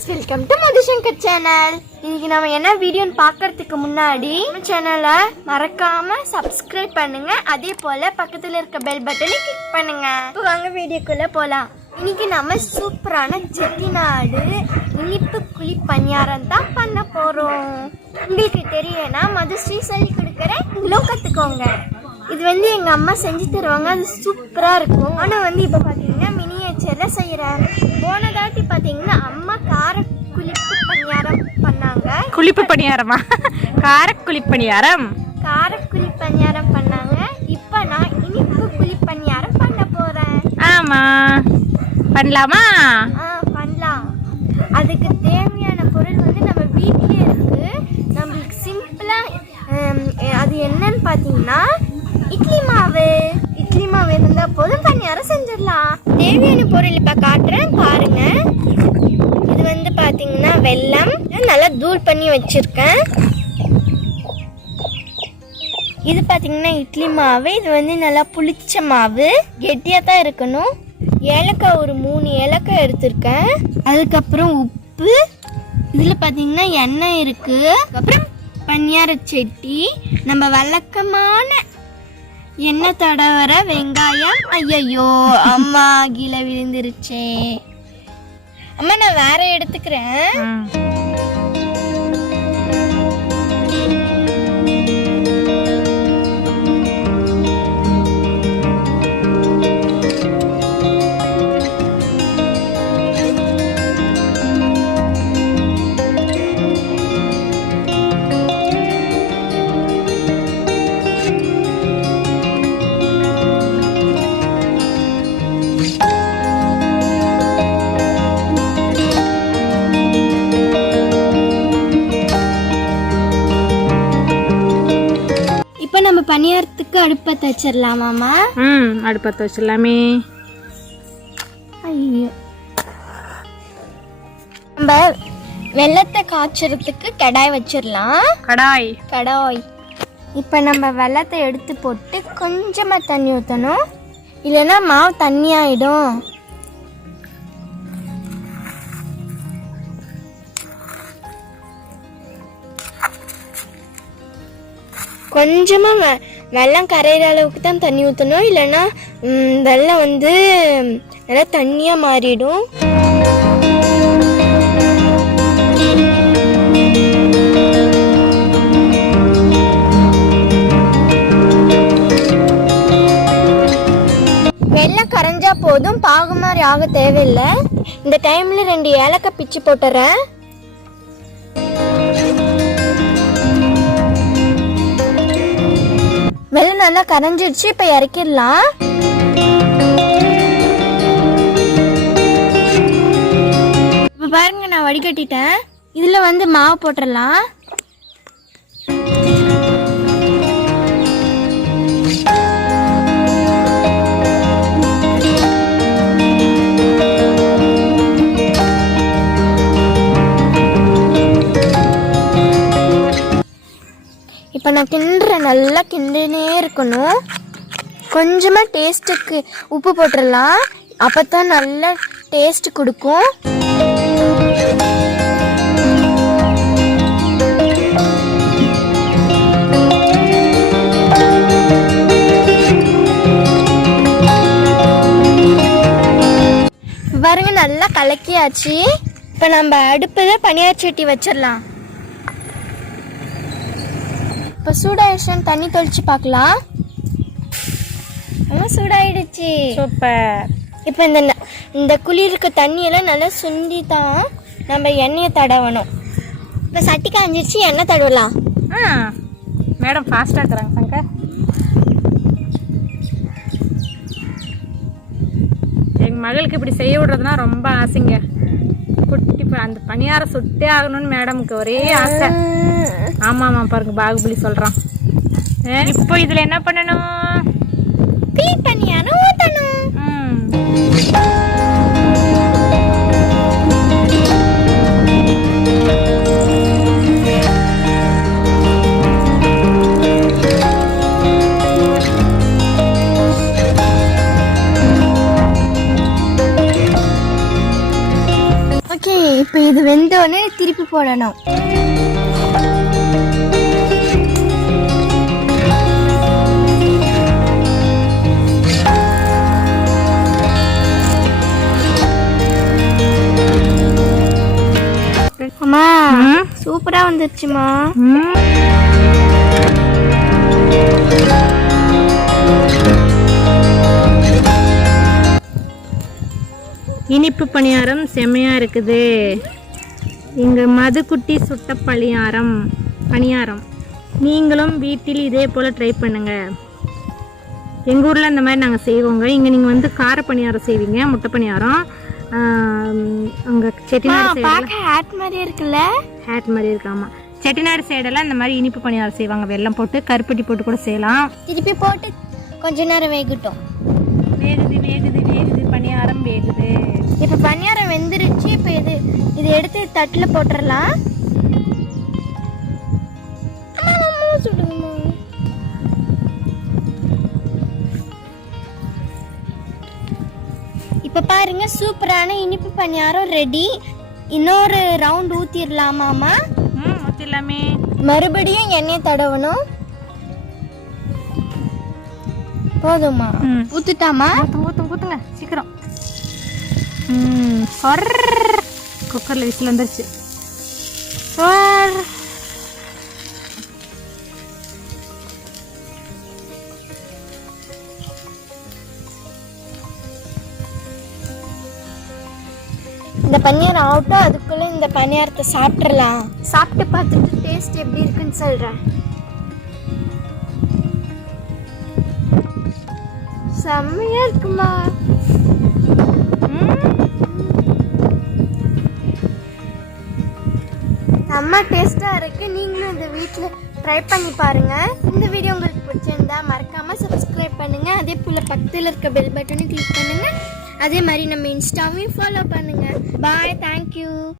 Friends, welcome to Madhu Shankar channel. இன்னைக்கு நம்ம என்ன வீடியோன்னு பார்க்கறதுக்கு முன்னாடி நம்ம சேனலை மறக்காம சப்ஸ்கிரைப் பண்ணுங்க. அதே போல பக்கத்தில் இருக்க பெல் பட்டனை கிளிக் பண்ணுங்க. இப்போ வாங்க வீடியோக்குள்ள போலாம். இன்னைக்கு நம்ம சூப்பரான செட்டிநாடு இனிப்பு குழி பணியாரம் தான் பண்ண போறோம். உங்களுக்கு தெரியனா மதுஸ்ரீ சொல்லி கொடுக்குறேன், நீங்களும் கத்துக்கோங்க. இது எங்க அம்மா செஞ்சு தருவாங்க, அது சூப்பரா இருக்கும். ஆனா இப்போ பாத்தீங்கன்னா மினியேச்சர்ல செய்யறேன். போன தாட்டி பாத்தீங்கன்னா அம்மா காரக்குழிப்பு பணியாரம் பண்ணாங்க. குழிப்பு பணியாரமா? காரக்குழி பணியாரம் பண்ணாங்க. இப்ப நான் இனிப்பு குழி பணியாரம் பண்ண போறேன். ஆமா, பண்ணலாமா? பண்ணலாம். அதுக்கு தேவையான பொருள் நம்ம வீட்லயே இருக்கு. நம்மளுக்கு சிம்பிளா அது என்னன்னு பாத்தீங்கன்னா இட்லி மாவு இருந்தா போதும், பணியாரம் செஞ்சிடலாம். தேவையான பொருள் இப்ப காட்டுறேன் பாருங்க. இது பாத்தீங்கன்னா வெல்லம் நல்லா தூள் பண்ணி வச்சிருக்கேன். இது பாத்தீங்கன்னா இட்லி மாவு. இது நல்லா புளிச்ச மாவு, கெட்டியா தான் இருக்கணும். ஏலக்காய் ஒரு 3 ஏலக்காய் எடுத்திருக்கேன். அதுக்கப்புறம் உப்பு, இதுல பாத்தீங்கன்னா எண்ணெய் இருக்கு. அப்புறம் பணியார சட்டி, நம்ம வழக்கமான எண்ணெய் தடவர வெங்காயம். ஐயோ அம்மா கீழே விழுந்துருச்சே. அம்மா நான் வேற எடுத்துக்கிறேன். நம்ம பணியாரத்துக்கு அடுப்பத்தை வச்சிடலாமாமா? அடுப்பத்தை வச்சிடலாமே. ஐயோ, நம்ம வெள்ளத்தை காய்ச்சறதுக்கு கடாய் வச்சிடலாம். கடாய். இப்போ நம்ம வெள்ளத்தை எடுத்து போட்டு கொஞ்சமா தண்ணி ஊற்றணும், இல்லைன்னா மாவு தண்ணி ஆயிடும். கொஞ்சமா வெள்ளம் கரையிற அளவுக்கு தான் தண்ணி ஊற்றணும், இல்லைன்னா வெள்ளம் நல்லா தண்ணியா மாறிடும். வெள்ளம் கரைஞ்சா போதும், பாகு மாதிரி ஆக தேவையில்லை. இந்த டைம்ல 2 ஏலக்காய் பிச்சு போட்டுறேன். வெள்ளம் நல்லா கரைஞ்சிடுச்சு, இப்ப இறக்கிடலாம். இப்ப பாருங்க, நான் வடிகட்டிட்டேன். இதுல மாவு போட்டுடலாம். இப்போ நான் நல்லா கிண்டினே இருக்கணும். கொஞ்சமாக டேஸ்ட்டுக்கு உப்பு போட்டுடலாம், அப்போ தான் நல்லா டேஸ்ட் கொடுக்கும். பாருங்க, நல்லா கலக்கியாச்சு. இப்போ நம்ம அடுப்புல பனியார சட்டி வச்சிடலாம். இப்போ சூடாயிடுச்சுன்னு தண்ணி தொளிச்சு பார்க்கலாம். சூடாயிடுச்சு, சூப்பர். இப்போ இந்த குளிருக்கு தண்ணியெல்லாம் நல்லா சுண்டி தான் நம்ம எண்ணெயை தடவணும். இப்போ சட்டி காஞ்சிருச்சு, எண்ணெய் தடவலாம். மேடம் ஃபாஸ்ட்டாக இருக்கிறாங்க சங்கர். எங்கள் மகளுக்கு இப்படி செய்ய விடுறதுனா ரொம்ப ஆசைங்க. குட்டி அந்த பணியாரம் சுட்டே ஆகணும்னு மேடமுக்கு ஒரே ஆசை. ஆமாமா, பாருங்க பாகுபலி சொல்றான். இப்போ இதுல என்ன பண்ணணும்? பணியாரம் ஊத்தணும். இப்போ இது வெந்தோடனே திருப்பி போடணும். அம்மா சூப்பரா வந்துருச்சுமா. இனிப்பு பணியாரம் செம்மையா இருக்குது. இங்க மதுக்குட்டி சுட்ட பணியாரம் நீங்களும் வீட்டில் இதே போல ட்ரை பண்ணுங்க. எங்க ஊர்ல இந்த மாதிரி நாங்க செய்வோங்க. இங்க நீங்க வந்து கார பணியாரம் செய்வீங்க, முட்டை பணியாரம். அங்க செட்டிநாடு ஹேட் மாதிரி இருக்குல்ல, ஹேட் மாதிரி இருக்காமா. செட்டிநாடு சைடெல்லாம் இந்த மாதிரி இனிப்பு பணியாரம் செய்வாங்க. வெல்லம் போட்டு கருப்பட்டி போட்டு கூட செய்யலாம். திருப்பி போட்டு கொஞ்ச நேரம் வேகட்டும். வேகுது வேகுது வேகுது, பணியாரம் வேகுது. இப்போ பணியாரம் வெந்துருச்சு. இப்போ இது எடுத்து தட்டில் போட்டுடலாம். இப்போ பாருங்க, சூப்பரான இனிப்பு பணியாரம் ரெடி. இன்னொரு ரவுண்ட் ஊத்திடலாமாமா? ஊத்திடலாமே. மறுபடியும் எண்ணெய் தடவணும். போதுமா? ஊத்துட்டாமா? ஊத்துங்க சீக்கிரம். குக்கர்ல விசில் வந்துருச்சு. இந்த பணியாரம் ஆகட்டும், அதுக்குள்ள இந்த பணியாரத்தை சாப்பிட்றலாம். சாப்பிட்டு பார்த்துட்டு டேஸ்ட் எப்படி இருக்குன்னு சொல்றேன். செம்மையா இருக்குமா? செம்ம டேஸ்டா இருக்கு. நீங்களும் இந்த வீட்டில் ட்ரை பண்ணி பாருங்க. இந்த வீடியோ உங்களுக்கு பிடிச்சிருந்தா மறக்காம சப்ஸ்கிரைப் பண்ணுங்க. அதே போல பக்கத்தில் இருக்க பெல் பட்டனையும் கிளிக் பண்ணுங்க. அதே மாதிரி நம்ம இன்ஸ்டாவையும் ஃபாலோ பண்ணுங்க. பாய், தேங்க்யூ.